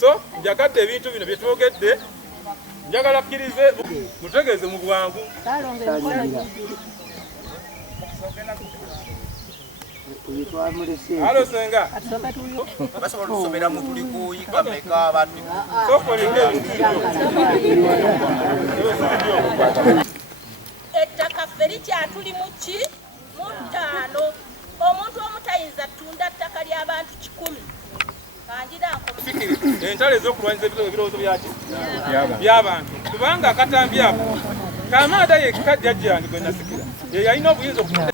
So, njakadde ebintu bino bye twogedde njagala kkirize mutegeeze mu bwangu. Halo senga. Basobola okusomera mu tuli kuyiga meka abadde. Ettaka ffe likyatuli mu ki? Mu ttaano. Omuntu omutayinza ttunda ttaka ly'abantu 100. Entale ez'okulwanyisa ebirowoozo by'abantu kubanga akatambi ako Kamaada yekka jjajjange gwe nasikira ye yalina obuyinza okumuda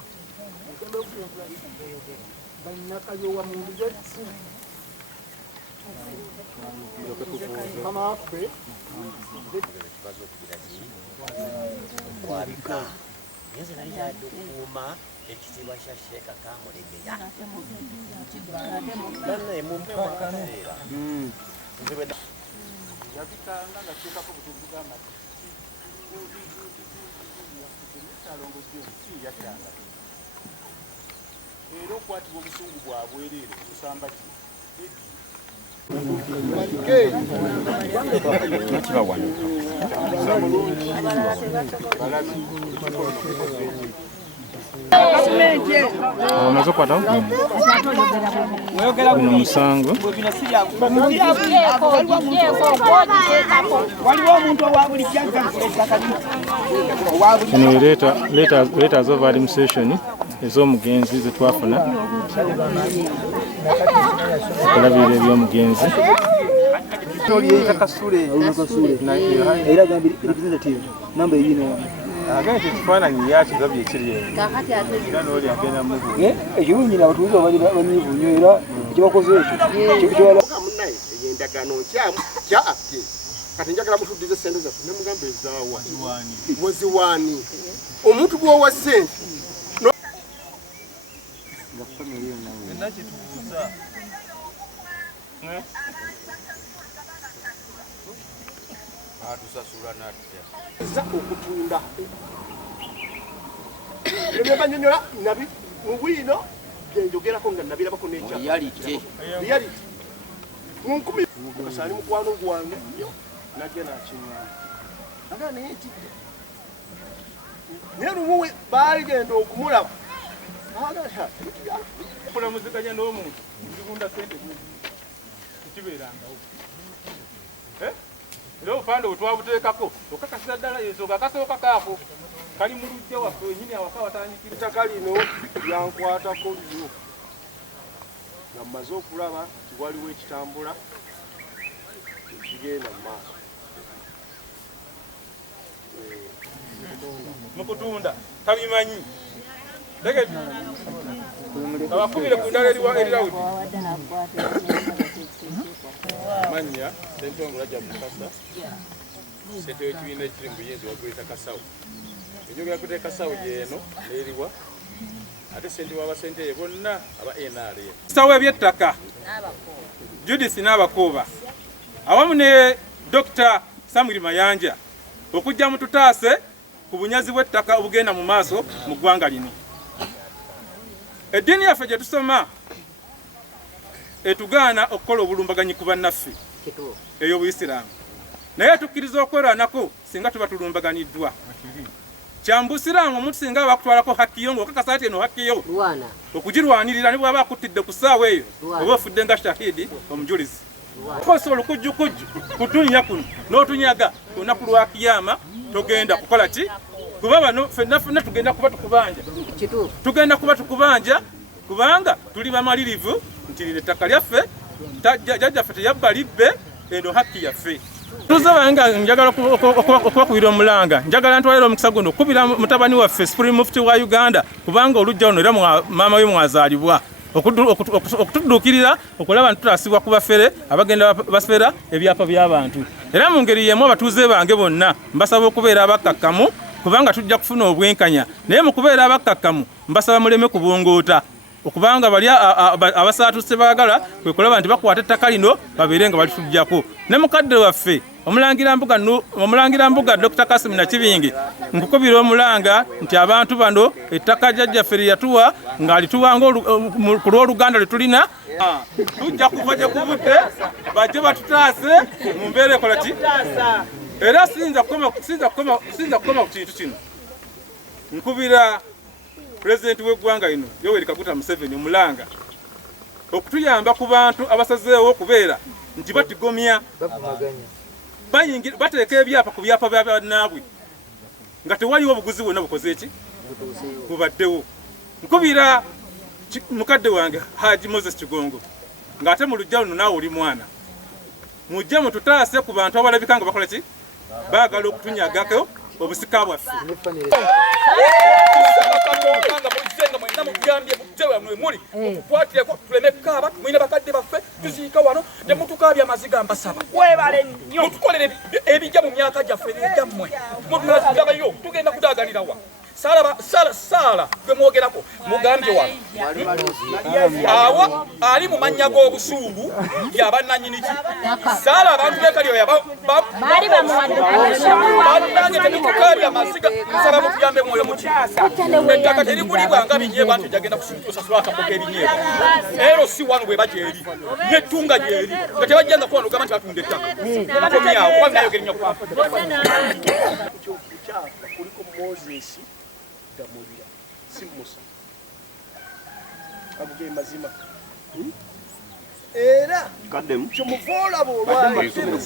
ekitiibwa kya Sheikh Kamulegeya yabitanga nga kiteekako butuuzi bw'amati yakyanga era okukwatibwa obusungu bwa bwereere kusamba ki Omaze okukwata guno musango letters of administration ez'omugenzi zetwafuna okulabirira eby'omugenzi era gambi representative namba yino agente ekifaananyi yakizabye ekiri era n'oli agenda mubu ekiwunyira abatuuze bali banyivu nnyo era kibakoze ekyo kiwala munaye endagaano nkyamu kya ate kati njagala mutuddize sente zaffe ne mugamba ezaawa waziwaani omuntu gwowa ssente za okutunda ebyo banyonyola nabi mu bwino byenjogerako nga nabirabako reality munkumi kasaani mukwano gwange nnyo najja nakinywamu aga naye ntidde naye lumuwe baligenda okumulaba kulamuziganya n'omuntu ndibunda sente kibeerangawo era obupande bwetwabuteekako okakasira ddala ensooga akasooka kaako kali mu lujja waffe wenyini awaka watandikira ettaka lino lyankwatako nnyo nga mmaze okulaba nti waliwo ekitambula ekigenda mu maaso mu kutunda tabimanyi abakubire ku ndala erirawudi manya sentongola gya mukasa sente w'ekibiina ekiri mu buyinza wagweta kasawo enjogera kuteeka kasawo yeeno n'eriwa ate sente w'abasente ye bonna aba NRA sawo eby'ettaka Judith n'abakuuba awamu ne Dr. Samuel Mayanja okujja mu tutaase ku bunyazi bw'ettaka obugenda mu maaso mu ggwanga lino. Eddiini yaffe gye tusoma etugaana okukola obulumbaganyi ku bannaffe ey'Obuyisiraamu naye tukkiriza okweranako singa tuba tulumbaganiddwa. Kyambusiraamu omuntu singa bakutwalako hakkiyo ng'okakasa ati eno hakkiyo okugirwanirira ne bw'aba akuttidde ku ssaawa eyo oba ofudde nga shahidi omujulizi. Kosa olukujjukujju kutunya kuno n'otunyaga olunaku lwa kiyama togenda kukola ki? Kuba bano ffenna tugenda kuba tukubanja. Tugenda kuba tukubanja kubanga tuli bamalirivu nti lino ettaka lyaffe jjajjaffe teyabba libbe eno hakki yaffe. Tuzabanga njagala okubakubira omulanga njagala ntwalira omukisa guno okubira mutabani waffe Supreme Mufti wa Uganda kubanga olujja luno era maama we mwazaalibwa okutudduukirira okulaba ntutaasibwa ku bafere abagenda basfera ebyapa by'abantu. Era mu ngeri y'emu abatuuze bange bonna mbasaba okubeera abakkakkamu kubanga tujja kufuna obwenkanya naye mu kubeera abakkakkamu mbasaba muleme kubongoota okubanga bali abasaatuse baagala kwe kulaba nti bakwata ettaka lino babeere nga balitujjako. Ne mukadde waffe omulangira mbuga Dr. Kasim Nakibingi nkukubira omulanga nti abantu bano ettaka jjajjaffe lye yatuwa ng'alituwanga ku lw'oluganda lwe tulina tujja kuva gye kubudde bajje batutaase mu mbeera ekola ki? Era sinza kukoma ku kintu kino nkubira Pulezidenti w'eggwanga lino Yoweri Kaguta Museveni omulanga okutuyamba ku bantu abasazeewo okubeera nti batigomya bateeka ebyapa ku byapa bya bannaabwe nga tewaliwo obuguzi bwonna bukoze eki bubaddewo. Nkubira mukadde wange Haji Moses Kigongo ng'ate mu lujja luno naawe oli mwana mujja mututaase ku bantu abalabika nga bakola ki? Baagala okutunyagako obusika bwaffe. Mwine bakadde baffe tuziika wano ne mutukaabya amaziga mbasaba mutukolere ebijja mu myaka gyaffe egyammwe mugabayo tugenda kudaagalirawa Saala gwe mwogerako mugambye wano awo ali mu mannya g'obusuulu yabannanyini ki Saala abantu bekalio bannange temutukaabya amaziga nsaba mutuyambe mwoyo muki ettaka terigulibwanga binyeebwa nti jagenda kusasula akaboka ebinyeebwa ero si wano bwe bagyeri nettunga gyeri nga tebajjanga kuwano gamba nti batunda ettaka bakomyawo kuba binayogerinya kuliko Moses damulira si Musa abuge mazima era kyomuvola bolwaleero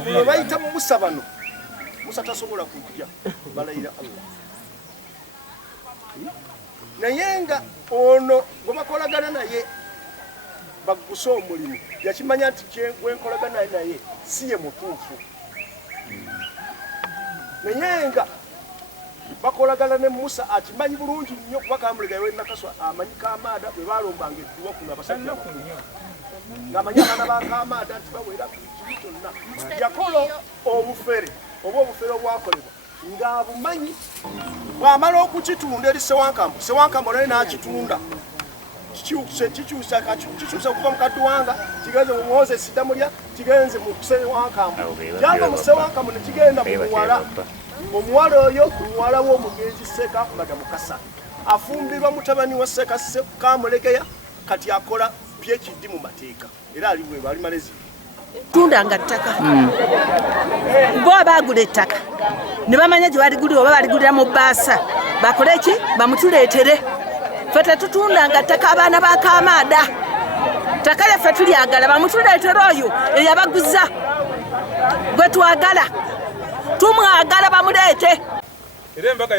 buno bayita mu Musa bano Musa tasobola kujja balayira Allah naye nga ono gwe bakolagana naye bagusa omulimu yakimanya nti gwenkolagana naye si ye mutuufu naye nga bakolagana ne Musa akimanyi bulungi nnyo kuba Kamulega we Nakaswa amanyi Kamaada bwe balombanga edduwa kuno abasajja ng'amanyi abaana ba Kamaada nti bawera kibi kyonna yakola obufere oba obufere obwakolebwa ng'abumanyi bw'amala okukitunda eri Sewankambo naye n'akitunda kikyusa okuva mu Kadduwanga kigenze mu Moses Damulya kigenze mu Sewankambo kyava mu Sewankambo ne kigenda mu muwala omuwala oyo muwala w'omugenzi Seka Madamu Kasa afumbirwa mutabani wa Seka Kamulegeya kati akola PhD mu mateeka era ali malezi tundanga ttaka bo abagula ettaka ne bamanya gye baligulira oba baligulira mu bbaasa bakole ki bamutuleetere ffe tetutundanga ttaka abaana ba Kamaada ttaka lyaffe tulyagala bamutuleetere oyo eyabaguza gwe twagala tumwagala bamuleete era embaga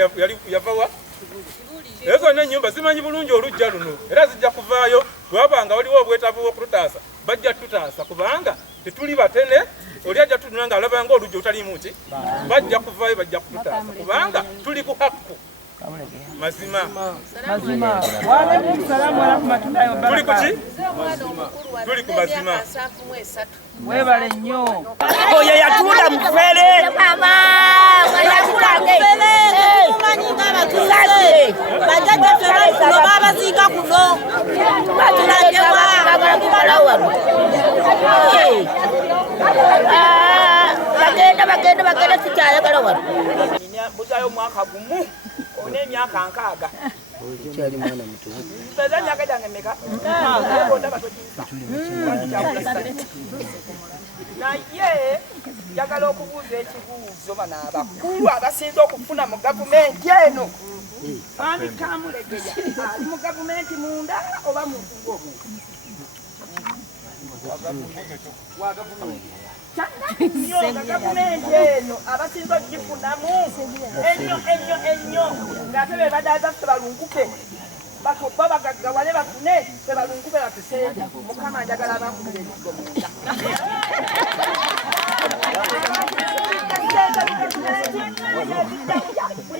yavawa ezo zonna ennyumba zimanyi bulungi olujja luno era zijja kuvaayo bwabanga waliwo obwetaavu bw'okututaasa bajja tutaasa kubanga tetuli batene oli ajja tunula nga alabanga olujja otalimu ki bajja kuvaayo bajja kututaasa kubanga tuli ku hakku mazima tuli ku ki tuli ku mazima webale nnyo oyo yatunda mu ffere babaziika kuno bagenda sikyayagala wano mbuzayo omwaka gumu ona emyaka 6 kyali mwana muto mpeza myaka gyange meka naye njagala okubuuza ekibuuzo bano abakulu abasinze okufuna mu gavumenti eno ani Kamulegeya ali mu gavumenti munda oba mu ngomu nga gavumenti eno abasinze ogifunamu ennyo ng'ate be badaaza ffe balunguke bakuba bagaggawale bafune ffe balunguke batuseeja Mukama njagala abakubira ebiggo munda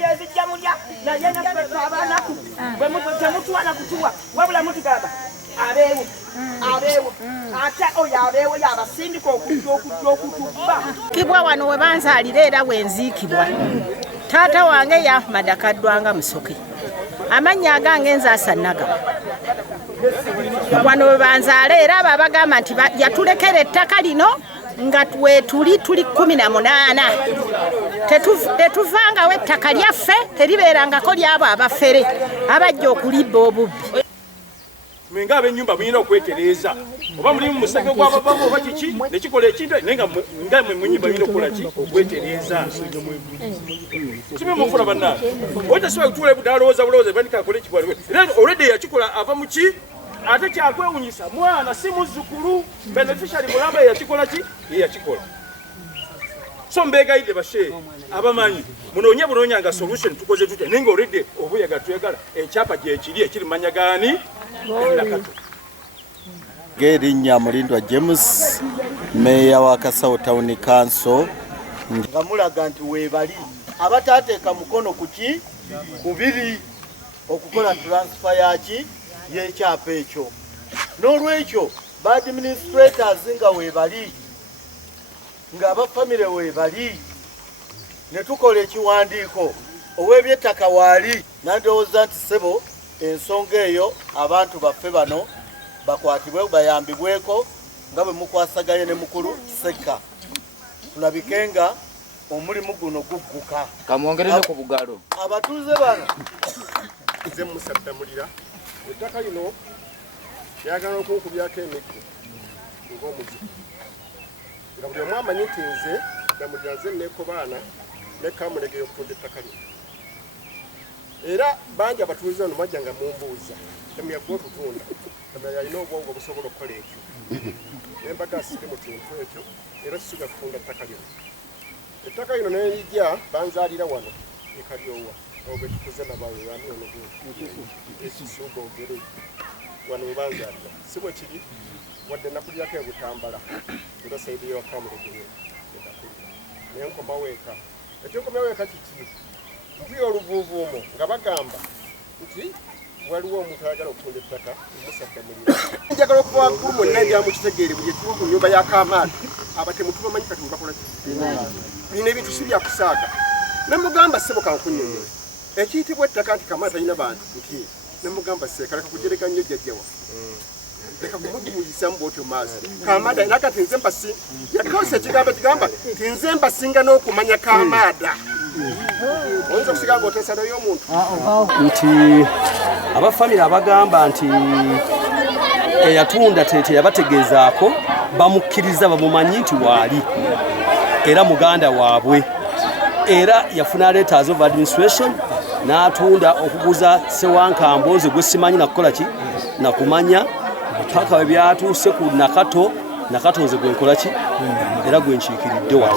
yezijja mulya naye naffe abaanaku temutwala kutuwa wabula mutugamba abeewo ate oyo abeewo yabasindika okujja okutubba kibwa wano we banzaalira era wenziikibwa taata wange yamada Kaddwanga Musoke amannya agange nzaasa Nagaba wano we banzaala era abo abagamba nti yatulekera ettaka lino nga tuli 18 tetuvangawo ettaka lyaffe teribeerangako lyabo abafere abajja okulibba obubbi mwenga ab'ennyumba muyina okwetereeza oba mulimu musege gw'ababamu oba kiki nekikola ekintu naye nga mwe munyumba muyina okukola ki okwetereeza kibe mufuna bannange otasobola kutuula ebudde alowooza bulowooza bandika akole ekigwaliwe era olwedde yakikola ava mu ki ate kyakwewunyisa mwana si muzzukulu beneficiary mulamba yakikola ki ye yakikola so mbeegayidde basheeri abamanyi munoonye bunoonyanga solution tukoze tutya naye nga olwedde obuyaga twegala ekyapa gyekiri ekiri manya gaani Gerinnya Mulindwa James meya wa Kasawo Town Council nga mulaga nti weebali abataateeka mukono kuki kubiri okukola transfer yaki y'ekyapa ekyo n'olwekyo ba administrators nga weebali nga abafamire weebali ne tukola ekiwandiiko ow'ebyettaka waali nandowooza nti ssebo ensonga eyo abantu baffe bano bakwatibwe bayambibweko nga bwe mukwasaganye ne mukulu Kiseka tulabike nga omulimu guno gugguka kamwongereze ku bugalo abatuuze bano nze musaddamulira ettaka lino lyagala okunkubyako emiggo ng'omuzigo nga buli omu amanyi nti nze ddamulira nze neeko baana ne Kamulegeya okutunda ettaka lino era bangi abatuuze bano mwajja nga mumbuuza emyagwa okutunda kamera yalina obwongo obusobola okukola ekyo nembaga asike mu kintu ekyo era sisuga kutunda ettaka lino ettaka lino nerijja banzaalira wano ekalyowa obe tukuze nabawami ono ekisuuga ogere wano we banzaalira si bwe kiri wadde nakulyako ebutambala era saidi yewa Kamulegeya edakulira naye nkomawo eka ekyo nkomyawo eka kiki mpulira oluvuuvuumo nga bagamba nti waliwo omuntu ayagala okutunda ettaka musaddamulira njagala okuva waggulu mwonna ebyamukitegeere buli etuwa ku nnyumba ya kaamaati abatemu tubamanyi kati mubakola bino ebintu si byakusaaga nemugamba ssebo kankunyonyola ekiyitibwa ettaka nti kaamaati alina bantu nti nemugamba seeka leka kujereka nnyo jjajjawa leka kumugumuyisamu bwotyo maaso kaamaada nakati nze mbasi yakose ekigambo kigamba ti nze mbasinga n'okumanya kaamaada oyinza okusiga ng'oteesanayo omuntu nti abafamire abagamba nti eyatunda teyabategeezaako bamukkiriza bamumanyi nti waali era muganda waabwe era yafuna letters of administration n'atunda okuguza sewankamboze gwe simanyi nakukola ki nakumanya paka byatuuse ku nakato nze gwenkola ki era gwenkiikiridde wa